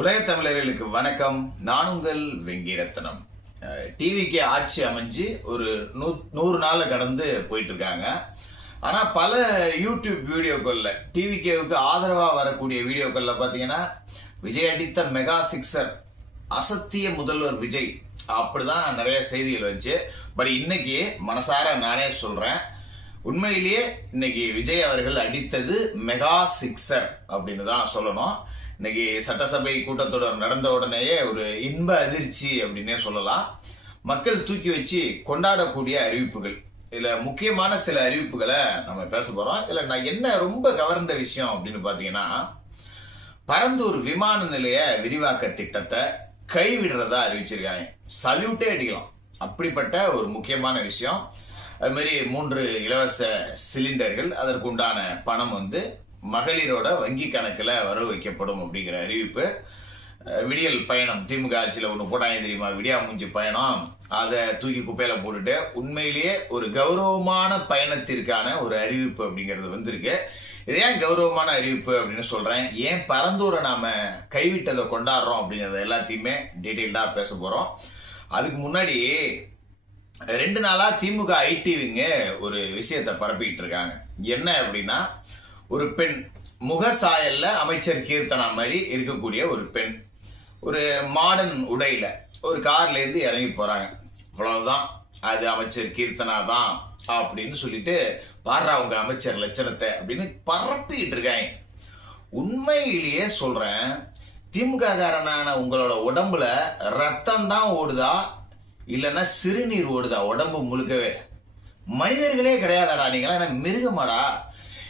உலக தமிழர்களுக்கு வணக்கம். நான் உங்கள் வெங்கிரத்னம். டிவிக்கு ஆட்சி அமைஞ்சு ஒரு 100 நாள் கடந்து போயிட்டு இருக்காங்க. ஆனா பல யூடியூப் வீடியோக்கள்ல டிவிகேவுக்கு ஆதரவா வரக்கூடிய வீடியோக்கள்ல பாத்தீங்கன்னா விஜய் அடித்த மெகா சிக்ஸர், அசத்திய முதல்வர் விஜய், அப்படிதான் நிறைய செய்திகள் வச்சு. பட் இன்னைக்கு மனசார நானே சொல்றேன், உண்மையிலேயே இன்னைக்கு விஜய் அவர்கள் அடித்தது மெகா சிக்ஸர் அப்படின்னு தான் சொல்லணும். இன்னைக்கு சட்டசபை கூட்டத்தொடர் நடந்த உடனேயே ஒரு இன்ப அதிர்ச்சி அப்படின்னே சொல்லலாம். மக்கள் தூக்கி வச்சு கொண்டாடக்கூடிய அறிவிப்புகள். இதுல முக்கியமான சில அறிவிப்புகளை நம்ம பேச போறோம். இதுல நான் என்ன ரொம்ப கவர்ந்த விஷயம் அப்படின்னு பாத்தீங்கன்னா, பரந்தூர் விமான நிலைய விரிவாக்க திட்டத்தை கைவிடுறதா அறிவிச்சிருக்காங்க. சல்யூட்டே அடிக்கலாம், அப்படிப்பட்ட ஒரு முக்கியமான விஷயம். அது மாதிரி 3 இலவச சிலிண்டர்கள், அதற்கு உண்டான பணம் மகளிரோட வங்கி கணக்கில் வரவு வைக்கப்படும் அப்படிங்கிற அறிவிப்பு. விடியல் பயணம், திமுக ஆட்சியில் ஒன்று போட்டாங்க தெரியுமா, விடியா மூஞ்சி பயணம், அதை தூக்கி குப்பையில் போட்டுட்டு உண்மையிலேயே ஒரு கௌரவமான பயணத்திற்கான ஒரு அறிவிப்பு அப்படிங்கிறது வந்திருக்கு. இது ஏன் கௌரவமான அறிவிப்பு அப்படின்னு சொல்கிறேன், ஏன் பரந்தூரை நாம் கைவிட்டதை கொண்டாடுறோம் அப்படிங்கிறத எல்லாத்தையுமே டீட்டெயில்டாக பேச போகிறோம். அதுக்கு முன்னாடி 2 நாளா திமுக ஐடிவிங்க ஒரு விஷயத்தை பரப்பிக்கிட்டு இருக்காங்க. என்ன அப்படின்னா, ஒரு பெண் முகசாயல்ல அமைச்சர் கீர்த்தனா மாதிரி இருக்கக்கூடிய ஒரு பெண் ஒரு மாடர்ன் உடையில ஒரு கார்ல இருந்து இறங்கி போறாங்க. அவ்வளவுதான், அது அமைச்சர் கீர்த்தனா தான் அப்படின்னு சொல்லிட்டு பாடுறா அவங்க அமைச்சர் லட்சணத்தை அப்படின்னு பரப்பிட்டு இருக்காங்க. உண்மையிலேயே சொல்றேன், திமுக காரனான உங்களோட உடம்புல ரத்தம் தான் ஓடுதா இல்லைன்னா சிறுநீர் ஓடுதா? உடம்பு முழுக்கவே மனிதர்களே கிடையாதாடா நீங்களா, என்ன மிருகமாடா?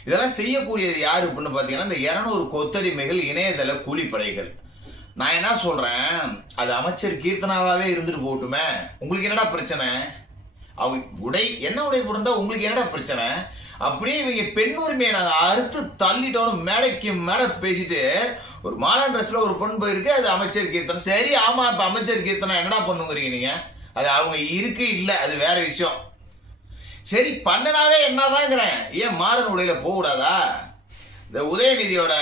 இதெல்லாம் செய்யக்கூடியது யாரு அப்படின்னு பார்த்தீங்கன்னா, இந்த 200 கொத்தடிமைகள் இணையதள கூலிப்படைகள். நான் என்ன சொல்றேன், அது அமைச்சர் கீர்த்தனாவே இருந்துட்டு போகட்டுமே, உங்களுக்கு என்னடா பிரச்சனை? அவங்க உடை என்ன உடை போட்டிருந்தா உங்களுக்கு என்னடா பிரச்சனை? அப்படியே இவங்க பெண் உரிமையை நாங்கள் அறுத்து தள்ளிட்டோம் மேடைக்கு மேடை பேசிட்டு, ஒரு மாடர்ன் ட்ரெஸ்ல ஒரு பொண்ணு போயிருக்கு, அது அமைச்சர் கீர்த்தனை. சரி, ஆமா, இப்ப அமைச்சர் கீர்த்தனா என்னடா பண்ணுங்கிறீங்க நீங்க? அது அவங்க இருக்கு இல்லை, அது வேற விஷயம். சரி, பண்ணனாவே என்னதாங்கிறேன், ஏன் மாடர்ன் உடையில போக கூடாதா? இந்த உதயநிதியோட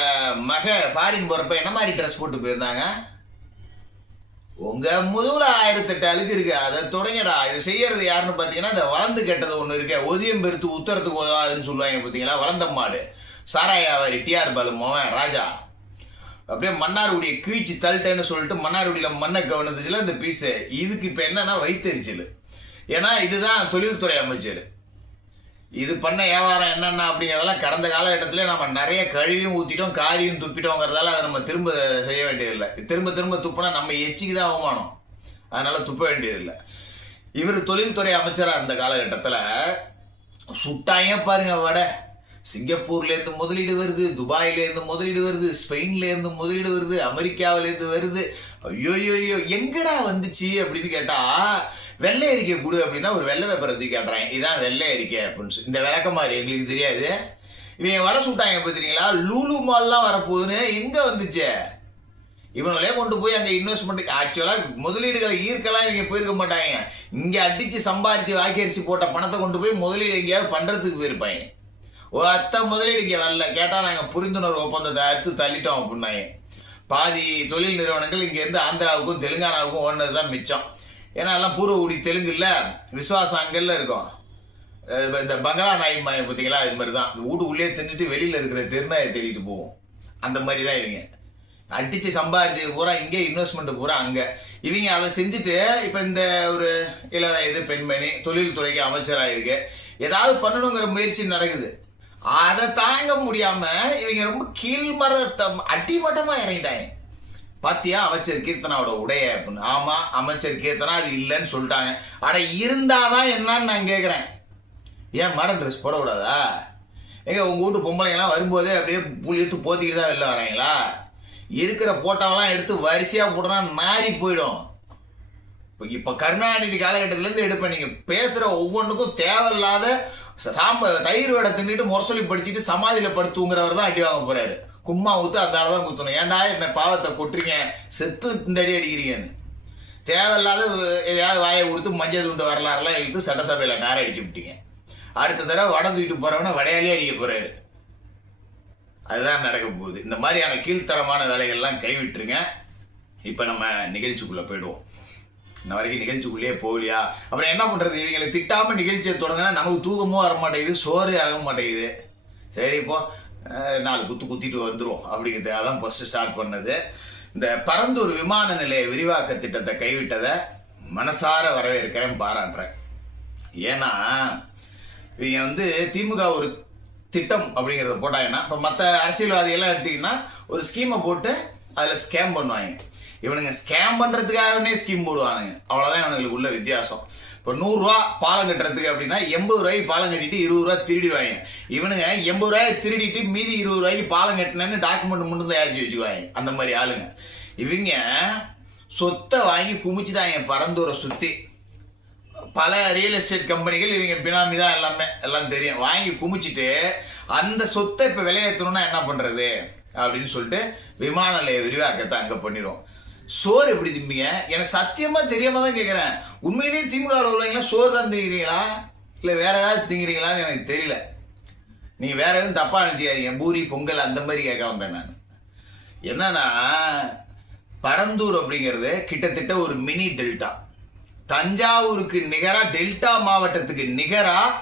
மக ஃபாரின் போறப்ப என்ன மாதிரி ட்ரெஸ் போட்டு போயிருந்தாங்க? உங்க முதுகுல 1008 அழுக்கு இருக்கு, அதை தொடங்கடா. இதை செய்யறது யாருன்னு பாத்தீங்கன்னா, இந்த வளர்ந்து கெட்டது ஒண்ணு இருக்கு, ஒதியம் பெருத்து உத்தரத்துக்கு உதவாதுன்னு சொல்லுவாங்க பாத்தீங்களா, வளர்ந்த மாடு சாராயாவாரி டிஆர் பாலு மோவன் ராஜா. அப்படியே மன்னார்குடியை கீழ்ச்சி தள்ளிட்டேன்னு சொல்லிட்டு மன்னார்குடியில மண்ணை கவனிச்சுல இந்த பீஸு. இதுக்கு இப்ப என்னன்னா வயிற்றுச்சல். ஏன்னா இதுதான் தொழில்துறை அமைச்சர். இது பண்ண வியாபாரம் என்னென்ன அப்படிங்கிறதெல்லாம் கடந்த காலகட்டத்தில் நம்ம நிறைய கழிவையும் ஊற்றிட்டோம், காரியும் துப்பிட்டோங்கிறதால அதை நம்ம திரும்ப செய்ய வேண்டியதில்லை. திரும்ப திரும்ப துப்புனா நம்ம எச்சிக்கு தான் அவமானம், அதனால துப்ப வேண்டியதில்லை. இவர் தொழில்துறை அமைச்சராக இருந்த காலகட்டத்தில் சுட்டாங்க பாருங்க வடை. சிங்கப்பூர்லேருந்து முதலீடு வருது, துபாயிலேருந்து முதலீடு வருது, ஸ்பெயின்லேருந்து முதலீடு வருது, அமெரிக்காவிலேருந்து வருது. ஐயோயோயோ எங்கடா வந்துச்சு அப்படின்னு கேட்டா, வெள்ளை அறிக்கை கொடு அப்படின்னா ஒரு வெள்ளை பேப்பரை தூக்கி காட்டுறாங்க, இதான் வெள்ளை அறிக்கை அப்படின்னு சொல்லி. இந்த விளக்கமாரி எங்களுக்கு தெரியாது. இவங்க வடை சுட்டாங்க பார்த்துறீங்களா, லூலு மால்லாம் வரப்போகுதுன்னு எங்க வந்துச்சு? இவங்களே கொண்டு போய் அங்கே இன்வெஸ்ட்மெண்ட், ஆக்சுவலா முதலீடுகளை ஈர்க்கலாம் இவங்க போயிருக்க மாட்டாங்க. இங்க அடிச்சு சம்பாரிச்சு வாக்கரிசி போட்ட பணத்தை கொண்டு போய் முதலீடு எங்கேயாவது பண்றதுக்கு போயிருப்பாங்க. ஒரு முதலீடு இங்கே வரல, கேட்டா நாங்க புரிந்துணர்வு ஒப்பந்தத்தை அறுத்து தள்ளிட்டோம் அப்படின்னாங்க. பாதி தொழில் நிறுவனங்கள் இங்க இருந்து ஆந்திராவுக்கும் தெலுங்கானாவுக்கும் ஓடுனது தான் மிச்சம். ஏன்னா எல்லாம் பூர்வகுடி தெலுங்கு இல்ல, விசுவாசம் அங்கெல்லாம் இருக்கும். இந்த பங்களா நாய் மாயம் பார்த்தீங்களா, இது மாதிரி தான். வீட்டுக்குள்ளேயே தின்னுட்டு வெளியில இருக்கிற தெருநாயை தேடிட்டு போவோம். அந்த மாதிரி தான் இவங்க அடிச்சு சம்பாதிச்சு பூரா இங்கே, இன்வெஸ்ட்மெண்ட் பூரா அங்க. இவங்க அதை செஞ்சுட்டு இப்ப இந்த ஒரு இளவயது பெண்மணி தொழில்துறைக்கு அமைச்சராயிருக்கு, ஏதாவது பண்ணணுங்கிற முயற்சி நடக்குது. அதை தாங்க முடியாம இவங்க ரொம்ப கீழ்மர அடிமட்டமா இறங்கிட்டாங்க. பாத்தியா அமைச்சர் கீர்த்தனாவோட உடைய அப்படின்னு. ஆமா, அமைச்சர் கீர்த்தனா அது இல்லைன்னு சொல்லிட்டாங்க. ஆனா இருந்தாதான் என்னன்னு நான் கேட்கிறேன், ஏன் மாடர்ன் ட்ரெஸ் போடக்கூடாதா? எங்க உங்க வீட்டு பொம்பளைங்கெல்லாம் வரும்போதே அப்படியே புளியத்து போத்திக்கிட்டு தான் வெளில வராங்களா? இருக்கிற போட்டோவெல்லாம் எடுத்து வரிசையா போட்டோம்னா நாரி போயிடும். இப்ப கருணாநிதி காலகட்டத்தில இருந்து எடுப்பேன். நீங்க பேசுற ஒவ்வொன்றுக்கும் தேவையில்லாத தயிர் வடை தின்னுட்டு முரசொலி படிச்சுட்டு சமாதியில படுத்துங்கிறவர் தான் அடி வாங்க போறாரு. கும்மா ஊத்து அந்த தான் குத்தணும். ஏன்டா என்ன பாவத்தை கொட்டுறீங்க, செத்து இந்த அடி அடிக்கிறீங்கன்னு. தேவையில்லாத எதையாவது வாயை கொடுத்து மஞ்சள் துண்டு வரலாறுலாம் இழுத்து சட்டசபையில நேரம் அடிச்சு விட்டீங்க. அடுத்த தடவை வடை தூக்கிட்டு போறவன வடையாலே அடிக்க போறாரு. அதுதான் நடக்க போகுது. இந்த மாதிரியான கீழ்த்தரமான வேலைகள்லாம் கைவிட்டுருங்க. இப்போ நம்ம நிகழ்ச்சிக்குள்ளே போயிடுவோம். இன்ன வரைக்கும் நிகழ்ச்சிக்குள்ளேயே போகலையா? அப்புறம் என்ன பண்ணுறது? இவங்களை திட்டாமல் நிகழ்ச்சியை தொடங்கினா நமக்கு தூக்கமும் வர மாட்டேங்குது, சோறு இறங்க மாட்டேங்குது. சரி, இப்போ 4 குத்து குத்திட்டு வந்துடும் அப்படிங்கிறது. அதான் ஃபஸ்ட்டு ஸ்டார்ட் பண்ணது. இந்த பரந்தூர் விமான நிலைய விரிவாக்க திட்டத்தை கைவிட்டதை மனசார வரவேற்கிறேன், பாராட்டுறேன். ஏன்னா இவங்க திமுக ஒரு திட்டம் அப்படிங்கிறத போட்டாங்கன்னா, இப்போ மற்ற அரசியல்வாதிகள்லாம் எடுத்திங்கன்னா ஒரு ஸ்கீமை போட்டு அதில் ஸ்கேம் பண்ணுவாங்க. இவனுங்க ஸ்கேம் பண்ணுறதுக்காகவே ஸ்கீம் போடுவானுங்க. அவ்வளோதான் இவனுங்களுக்கு உள்ள வித்தியாசம். இப்போ 100 ரூபா பாலம் கட்டுறதுக்கு அப்படின்னா 80 ரூபாய்க்கு பாலம் கட்டிட்டு 20 ரூபா திருடிடுவாங்க. இவனுங்க 80 ரூபாய் திருடிட்டு மீதி 20 ரூபாய்க்கு பாலம் கட்டினேன்னு டாக்குமெண்ட் மட்டும் தயாரிச்சு வச்சுக்குவாங்க. அந்த மாதிரி ஆளுங்க இவங்க. சொத்தை வாங்கி குமிச்சுட்டாங்க பரந்தூரை சுற்றி. பல ரியல் எஸ்டேட் கம்பெனிகள் இவங்க பினாமி தான், எல்லாம் தெரியும். வாங்கி குமிச்சிட்டு அந்த சொத்தை இப்போ விலையேற்றணும்னா என்ன பண்ணுறது அப்படின்னு சொல்லிட்டு விமான நிலைய விரிவாக்கத்தை அங்கே பண்ணிடுவோம். சோறு எப்படி திம்பிங்க? எனக்கு சத்தியமாக தெரியாமல் தான் கேட்குறேன். உண்மையிலேயே திமுக உள்ளவங்களா சோறு தான் திங்கிறீங்களா இல்லை வேற ஏதாவது திங்கிறீங்களான்னு எனக்கு தெரியல. நீங்கள் வேற எதுவும் தப்பாக நினச்சிக்காதீங்க. பூரி பொங்கல் அந்த மாதிரி கேட்க வந்தேன் நான். என்னன்னா, பரந்தூர் அப்படிங்கிறது கிட்டத்தட்ட ஒரு மினி டெல்டா. தஞ்சாவூருக்கு நிகராக, டெல்டா மாவட்டத்துக்கு நிகராக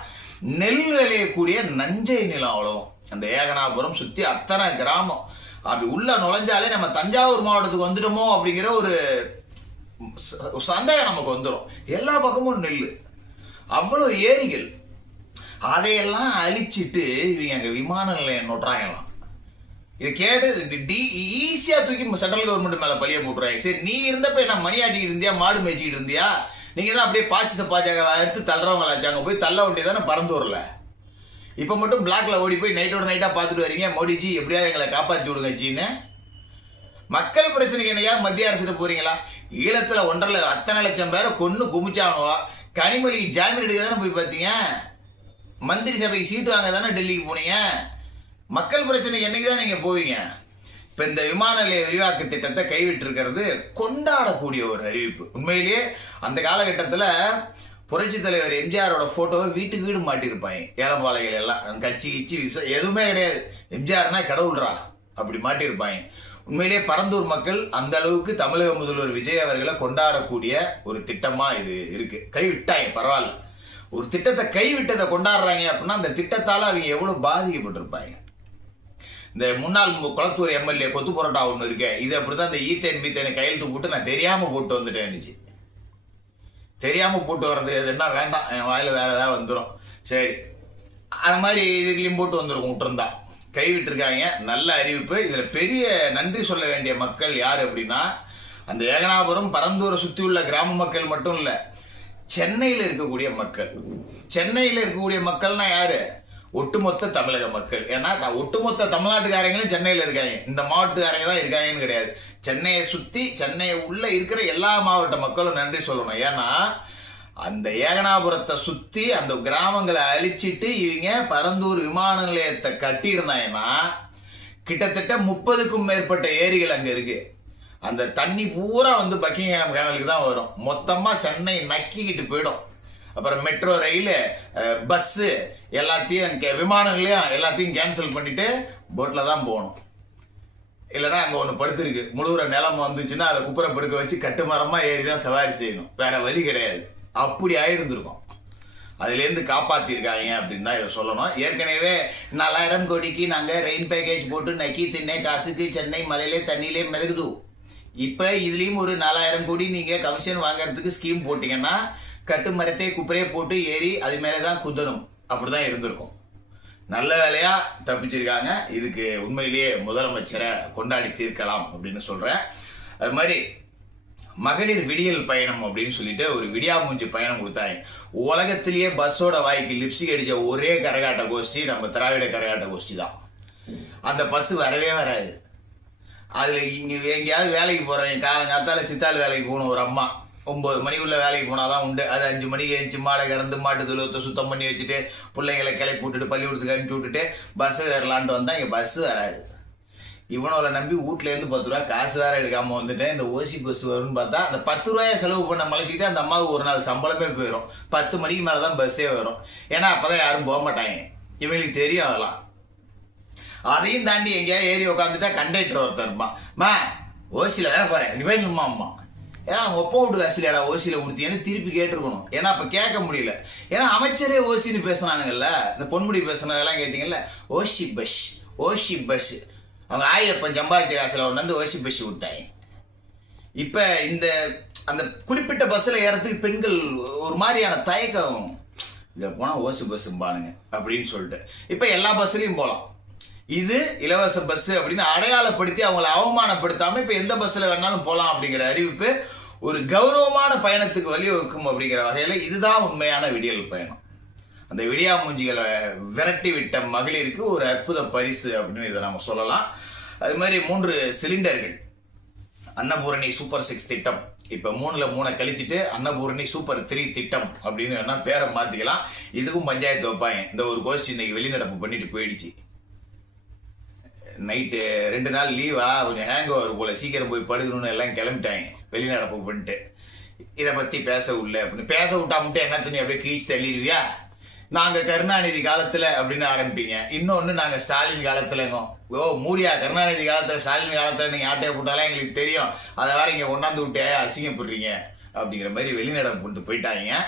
நெல் விளையக்கூடிய நஞ்சை நிலம். அவ்வளவும் அந்த ஏகனாபுரம் சுற்றி அத்தனை கிராமம். அப்படி உள்ள நுழைஞ்சாலே நம்ம தஞ்சாவூர் மாவட்டத்துக்கு வந்துட்டோமோ அப்படிங்கிற ஒரு சந்தேகம் நமக்கு வந்துடும். எல்லா பக்கமும் நெல், அவ்வளோ ஏரிகள். அதையெல்லாம் அழிச்சிட்டு இவங்க அங்கே விமான நிலையம் நொட்டுறாங்களாம். இதை கேட்டு ஈஸியாக தூக்கி சென்ட்ரல் கவர்மெண்ட் மேலே பழிய போட்டுறாங்க. சரி, நீ இருந்தப்ப என்ன மணி ஆட்டிக்கிட்டு இருந்தியா, மாடு மேய்ச்சிக்கிட்டு இருந்தியா? நீங்கள் தான் அப்படியே பாசிச பாஜக எடுத்து தள்ளுறவங்களாச்சு. அங்கே போய் தள்ள வேண்டியதானே பரந்தூரில். இப்போ மட்டும் பிளாக்ல ஓடி போய் நைட்டோட நைட்டாக பார்த்துட்டு வரீங்க. மோடிஜி எப்படியாவது எங்களை காப்பாற்றி விடுங்க ஜின்னு. மக்கள் பிரச்சனைக்கு என்னையா மத்திய அரசு போறீங்களா? ஈழத்தில் 1.5 அத்தனை லட்சம் பேரை கொன்று குமிச்சானுவா. கனிமொழி ஜாமீன் எடுக்க தானே போய் பார்த்தீங்க. மந்திரி சபைக்கு சீட்டு வாங்க தானே டெல்லிக்கு போனீங்க. மக்கள் பிரச்சனைக்கு என்னைக்கு தான் நீங்கள் போவீங்க? இப்போ இந்த விமான நிலைய விரிவாக்க திட்டத்தை கைவிட்டிருக்கிறது கொண்டாடக்கூடிய ஒரு அறிவிப்பு. உண்மையிலேயே அந்த காலகட்டத்தில் புரட்சி தலைவர் எம்ஜிஆரோட போட்டோவை வீட்டுக்கு வீடு மாட்டியிருப்பாங்க. ஏலப்பாளைகள் எல்லாம் கட்சி எதுவுமே கிடையாது. எம்ஜிஆர்னா கடவுள்ரா அப்படி மாட்டியிருப்பாங்க. உண்மையிலேயே பரந்தூர் மக்கள் அந்த அளவுக்கு தமிழக முதல்வர் விஜய் அவர்களை கொண்டாடக்கூடிய ஒரு திட்டமா இது இருக்கு. கைவிட்டாங்க, பரவாயில்ல. ஒரு திட்டத்தை கைவிட்டதை கொண்டாடுறாங்க அப்படின்னா அந்த திட்டத்தால் அவங்க எவ்வளவு பாதிக்கப்பட்டிருப்பாங்க. இந்த முன்னாள் குளத்தூர் எம்எல்ஏ கொத்து பரோட்டா ஒன்று இருக்கு. இது அப்படிதான் இந்த ஈத்தேன் மீத்தேன் கையெழுத்து போட்டு நான் தெரியாம போட்டு வந்துட்டேன். தெரியாமல் போட்டு வர்றது எதுன்னா வேண்டாம், என் வாயில் வேறு ஏதாவது வந்துடும். சரி, அது மாதிரி இதுலேயும் போட்டு வந்துடும் விட்டுருந்தா. கைவிட்டிருக்காங்க. நல்ல அறிவிப்பு. இதில் பெரிய நன்றி சொல்ல வேண்டிய மக்கள் யார் அப்படின்னா, அந்த ஏகனாபுரம் பரந்தூரை சுற்றி உள்ள கிராம மக்கள் மட்டும் இல்லை, சென்னையில் இருக்கக்கூடிய மக்கள். சென்னையில் இருக்கக்கூடிய மக்கள்னா யாரு? ஒட்டுமொத்த தமிழக மக்கள். ஏன்னா ஒட்டுமொத்த தமிழ்நாட்டுக்காரங்களும் சென்னையில் இருக்காங்க. இந்த மாவட்டத்துக்காரங்க தான் இருக்காங்கன்னு கிடையாது. சென்னையை சுற்றி சென்னையை உள்ள இருக்கிற எல்லா மாவட்ட மக்களும் நன்றி சொல்லணும். ஏன்னா அந்த ஏகனாபுரத்தை சுற்றி அந்த கிராமங்களை அழிச்சிட்டு இவங்க பரந்தூர் விமான நிலையத்தை கட்டியிருந்தாங்கன்னா கிட்டத்தட்ட 30க்கும் மேற்பட்ட ஏரிகள் அங்கே இருக்கு. அந்த தண்ணி பூரா பக்கிங்ஹாம் கேனலுக்கு தான் வரும். மொத்தமாக சென்னை நக்கிக்கிட்டு போயிடும். அப்புறம் மெட்ரோ ரயில், பஸ்ஸு எல்லாத்தையும் விமான நிலையம் எல்லாத்தையும் கேன்சல் பண்ணிட்டு போட்டில் தான் போகணும். இல்லைன்னா அங்கே ஒன்று படுத்துருக்கு, முழுகிற நிலம் வந்துச்சுன்னா அதை குப்புற படுக்க வச்சு கட்டுமரமாக ஏறி தான் சவாரி செய்யணும். வேற வழி கிடையாது. அப்படி ஆயிருந்திருக்கும். அதுலேருந்து காப்பாற்றிருக்காங்க அப்படின்னு தான் இதை சொல்லணும். ஏற்கனவே 4000 கோடிக்கு நாங்கள் ரெயின் பேக்கேஜ் போட்டு நக்கி திண்ணை காசுக்கு சென்னை மலையிலே தண்ணியிலே மிதகுது. இப்போ இதுலேயும் ஒரு 4000 கோடி நீங்கள் கமிஷன் வாங்கறதுக்கு ஸ்கீம் போட்டிங்கன்னா கட்டு மரத்தை குப்பரையே போட்டு ஏறி அது மேலே தான் குதணும். அப்படி தான் இருந்திருக்கும். நல்ல வேலையா தப்பிச்சிருக்காங்க. இதுக்கு உண்மையிலேயே முதலமைச்சரை கொண்டாடி தீர்க்கலாம் அப்படின்னு சொல்கிறேன். அது மாதிரி மகளிர் விடியல் பயணம் அப்படின்னு சொல்லிட்டு ஒரு விடியாமூஞ்சி பயணம் கொடுத்தாங்க. உலகத்திலேயே பஸ்ஸோட வாய்க்கு லிப்ஸ்டிக் அடித்த ஒரே கரகாட்ட கோஷ்டி நம்ம திராவிட கரகாட்ட கோஷ்டி தான். அந்த பஸ் வரவே வராது. அதில் இங்கே எங்கேயாவது வேலைக்கு போகிறவங்க காலங்காத்தால சித்தாள் வேலைக்கு போகணும். ஒரு அம்மா 9 மணிக்குள்ள வேலைக்கு போனால் தான் உண்டு. அது 5 மணிக்கு எழுந்துச்சு மாடை கறந்து மாட்டு தொழுவத்தை சுத்தம் பண்ணி வச்சுட்டு பிள்ளைங்களை கிளப்பி விட்டுட்டு பள்ளிக்கூடத்துக்கு அனுப்பி விட்டுட்டு பஸ்ஸு வரலான்ட்டு வந்தால் இங்கே பஸ்ஸு வராது. இவனோட நம்பி வீட்டிலேருந்து 10 ரூபா காசு வேற எடுக்காமல் வந்துட்டேன். இந்த ஓசி பஸ் வரும்னு பார்த்தா அந்த 10 ரூபாயை செலவு பண்ண மலைச்சிக்கிட்டு அந்த அம்மாவுக்கு ஒரு நாள் சம்பளமே போயிடும். 10 மணிக்கு மேலே தான் பஸ்ஸே வரும். ஏன்னா அப்போ தான் யாரும் போக மாட்டாங்க. இவங்களுக்கு தெரியும் அதெல்லாம். அதையும் தாண்டி எங்கேயாவது ஏறி உட்காந்துட்டா கண்டக்டர் ஒருத்தர் இருப்பான். மா ஓசியில் தானே போகிறேன் ரிவைன்மா அம்மா, ஏன்னா அவங்க ஒப்ப விட்டு காசுலையாடா ஓசியில் கொடுத்தீங்கன்னு திருப்பி கேட்டிருக்கணும். ஏன்னா அப்போ கேட்க முடியல. ஏன்னா அமைச்சரே ஓசின்னு பேசினானுங்கல்ல, இந்த பொன்முடி பேசுனதெல்லாம் கேட்டிங்கல்ல, ஓசி பஸ் ஓசி பஸ். அவங்க ஆயிரப்பன் சம்பாதிச்ச காசில் ஒன்று வந்து ஓசி பஸ் விட்டாங்க. இப்போ இந்த அந்த குறிப்பிட்ட பஸ்ஸில் ஏறதுக்கு பெண்கள் ஒரு மாதிரியான தயக்கம், இதை போனால் ஓசி பஸ்ஸும்பானுங்க அப்படின்னு சொல்லிட்டு இப்போ எல்லா பஸ்ஸுலையும் போகலாம். இது இலவச பஸ் அப்படின்னு அடையாளப்படுத்தி அவங்களை அவமானப்படுத்தாம இப்ப எந்த பஸ்ல வேணாலும் போலாம் அப்படிங்கிற அறிவிப்பு ஒரு கௌரவமான பயணத்துக்கு வழிவகுக்கும் அப்படிங்கிற வகையில இதுதான் உண்மையான விடியல் பயணம். அந்த விடியா மூஞ்சிகளை விரட்டி விட்ட மகளிருக்கு ஒரு அற்புத பரிசு அப்படின்னு இதை நம்ம சொல்லலாம். அது மாதிரி 3 சிலிண்டர்கள் அன்னபூரணி சூப்பர் 6 திட்டம், இப்ப 3ல் 3 கழிச்சிட்டு அன்னபூரணி சூப்பர் 3 திட்டம் அப்படின்னு வேணா பேரை மாத்திக்கலாம். இதுக்கும் பஞ்சாயத்து வைப்பாங்க. இந்த ஒரு கோஷ்டி இன்னைக்கு வெளிநடப்பு பண்ணிட்டு போயிடுச்சு. நைட்டு 2 நாள் லீவா, கொஞ்சம் ஹேங் ஓவர் போல, சீக்கிரம் போய் படுக்கணும்னு எல்லாம் கிளம்பிட்டாங்க வெளிநடப்பு பண்ணிட்டு. இதை பற்றி பேச உள்ள அப்படின்னு பேச விட்டா மட்டும் என்ன தண்ணி அப்படியே கீழ்ச்சி தள்ளிடுவியா, நாங்கள் கருணாநிதி காலத்தில் அப்படின்னு ஆரம்பிப்பீங்க. இன்னொன்று நாங்கள் ஸ்டாலின் காலத்துலங்க, மூடியா கருணாநிதி காலத்தில் ஸ்டாலின் காலத்தில் நீங்கள் ஆட்டையை போட்டாலும் எங்களுக்கு தெரியும், அதை வேற இங்கே கொண்டாந்து விட்டே அசிங்கப்படுறீங்க அப்படிங்கிற மாதிரி வெளிநடப்பு பண்ணிட்டு போயிட்டாங்க.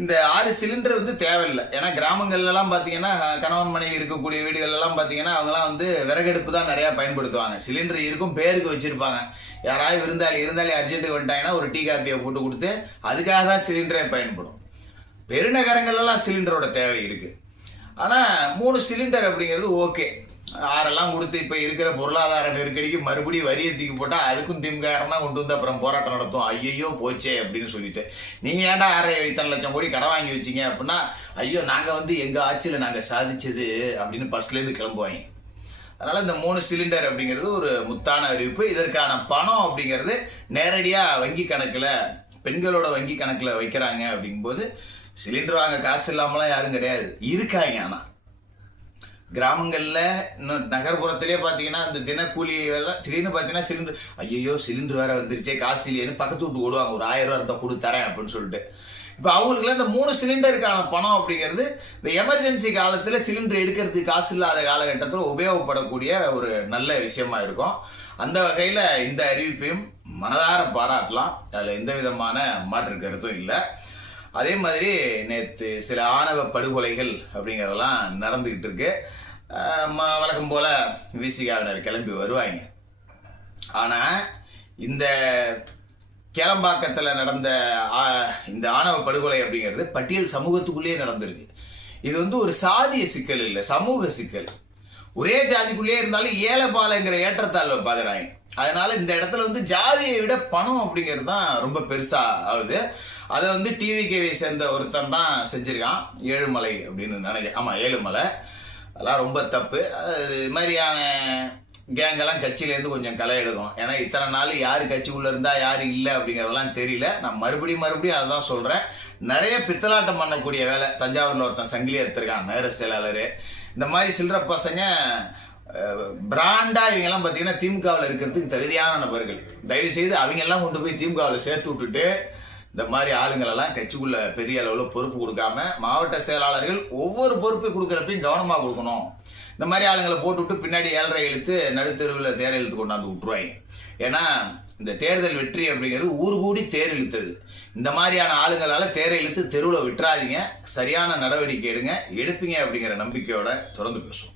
இந்த 6 சிலிண்டர் வந்து தேவையில்லை. ஏன்னா கிராமங்கள்லாம் பார்த்தீங்கன்னா கணவன் மனைவி இருக்கக்கூடிய வீடுகள்லாம் பார்த்தீங்கன்னா அவங்களாம் வந்து விறகடுப்பு தான் நிறையா பயன்படுத்துவாங்க. சிலிண்டர் இருக்கும், பேருக்கு வச்சுருப்பாங்க. யாராவது இருந்தாலே அர்ஜென்ட்டுக்கு வந்துட்டாங்கன்னா ஒரு டீ காப்பியை போட்டு கொடுத்து அதுக்காக தான் சிலிண்டரே பயன்படும். பெருநகரங்கள்லாம் சிலிண்டரோட தேவை இருக்குது. ஆனால் 3 சிலிண்டர் அப்படிங்கிறது ஓகே. 6 கொடுத்து இப்போ இருக்கிற பொருளாதார நெருக்கடிக்கு மறுபடியும் வரியை தூக்கி போட்டால் அதுக்கும் திமுக தான் கொண்டு வந்து அப்புறம் போராட்டம் நடத்தும். ஐயோ போச்சே அப்படின்னு சொல்லிட்டு, நீங்கள் ஏன்டா 6 லட்சம் கோடி கடன் வாங்கி வச்சிங்க அப்படின்னா, ஐயோ நாங்கள் வந்து எங்கள் ஆட்சியில் நாங்கள் சாதிச்சது அப்படின்னு ஃபர்ஸ்ட்லேருந்து கிளம்புவாங்க. அதனால் இந்த 3 சிலிண்டர் அப்படிங்கிறது ஒரு முத்தான அறிவிப்பு. இதற்கான பணம் அப்படிங்கிறது நேரடியாக வங்கி கணக்கில், பெண்களோட வங்கி கணக்கில் வைக்கிறாங்க. அப்படிங்கும்போது சிலிண்டர் வாங்க காசு இல்லாமலாம் யாரும் கிடையாது, இருக்காங்க. ஆனால் கிராமங்களில் இன்னும் நகர்ப்புறத்திலே பார்த்தீங்கன்னா இந்த தினக்கூலி எல்லாம் திடீர்னு பார்த்தீங்கன்னா சிலிண்டர், ஐயோ சிலிண்டர் வேற வந்துருச்சே காசு இல்லையேன்னு பக்கத்து விட்டு ஓடுவாங்க, ஒரு 1000 ரூபா இருந்தால் கொடுத்தரேன் அப்படின்னு சொல்லிட்டு. இப்போ அவங்களுக்குலாம் இந்த 3 சிலிண்டருக்கான பணம் அப்படிங்கிறது இந்த எமர்ஜென்சி காலத்தில் சிலிண்டர் எடுக்கிறதுக்கு காசு இல்லாத காலகட்டத்தில் உபயோகப்படக்கூடிய ஒரு நல்ல விஷயமா இருக்கும். அந்த வகையில் இந்த அறிவிப்பையும் மனதார பாராட்டலாம், அதில் எந்த விதமான மாற்று கருத்தும் இல்லை. அதே மாதிரி நேற்று சில ஆணவ படுகொலைகள் அப்படிங்கிறதெல்லாம் நடந்துக்கிட்டு இருக்கு. வழக்கம் போல விசிகாவினர் கிளம்பி வருவாங்க. ஆனால் இந்த கேளம்பாக்கத்தில் நடந்த இந்த ஆணவ படுகொலை அப்படிங்கிறது பட்டியல் சமூகத்துக்குள்ளேயே நடந்திருக்கு. இது வந்து ஒரு சாதிய சிக்கல் இல்லை, சமூக சிக்கல். ஒரே ஜாதிக்குள்ளேயே இருந்தாலும் ஏழைப்பாளைங்கிற ஏற்றத்தாழ்வை பார்க்குறாங்க. அதனால இந்த இடத்துல வந்து ஜாதியை விட பணம் அப்படிங்கிறது தான் ரொம்ப பெருசா ஆகுது. அதை வந்து டிவிகேவை சேர்ந்த ஒருத்தன் தான் செஞ்சிருக்கான், ஏழுமலை அப்படின்னு நினைக்கிறேன். ஆமாம், ஏழுமலை. அதெல்லாம் ரொம்ப தப்பு. அது மாதிரியான கேங்கெல்லாம் கட்சியிலேருந்து கொஞ்சம் களை எடுக்கும். ஏன்னா இத்தனை நாள் யார் கட்சிக்குள்ளே இருந்தால் யார் இல்லை அப்படிங்கிறதெல்லாம் தெரியல. நான் மறுபடியும் அதான் சொல்கிறேன். நிறைய பித்தலாட்டம் பண்ணக்கூடிய வேலை. தஞ்சாவூரில் ஒருத்தன் சங்கிலி எடுத்திருக்கான், நகர செயலாளர். இந்த மாதிரி சில்லற பசங்க பிராண்டா இவங்கெல்லாம் பார்த்தீங்கன்னா திமுகவில் இருக்கிறதுக்கு தகுதியான நபர்கள். தயவு செய்து அவங்கெல்லாம் கொண்டு போய் திமுகவில் சேர்த்து விட்டுட்டு இந்த மாதிரி ஆளுங்களெல்லாம் கட்சிக்குள்ள பெரிய அளவில் பொறுப்பு கொடுக்காம, மாவட்ட செயலாளர்கள் ஒவ்வொரு பொறுப்பை கொடுக்குறப்பையும் கவனமாக கொடுக்கணும். இந்த மாதிரி ஆளுங்களை போட்டுவிட்டு பின்னாடி 7.5 இழுத்து நடுத்தெருவில் தேர் இழுத்து கொண்டாந்து விட்டுருவாங்க. ஏன்னா இந்த தேர்தல் வெற்றி அப்படிங்கிறது ஊர் கூடி தேர் இழுத்தது. இந்த மாதிரியான ஆளுங்களால் தேரை இழுத்து தெருவில் விட்டுறாதீங்க. சரியான நடவடிக்கை எடுப்பீங்க அப்படிங்கிற நம்பிக்கையோட தொடர்ந்து பேசுவோம்.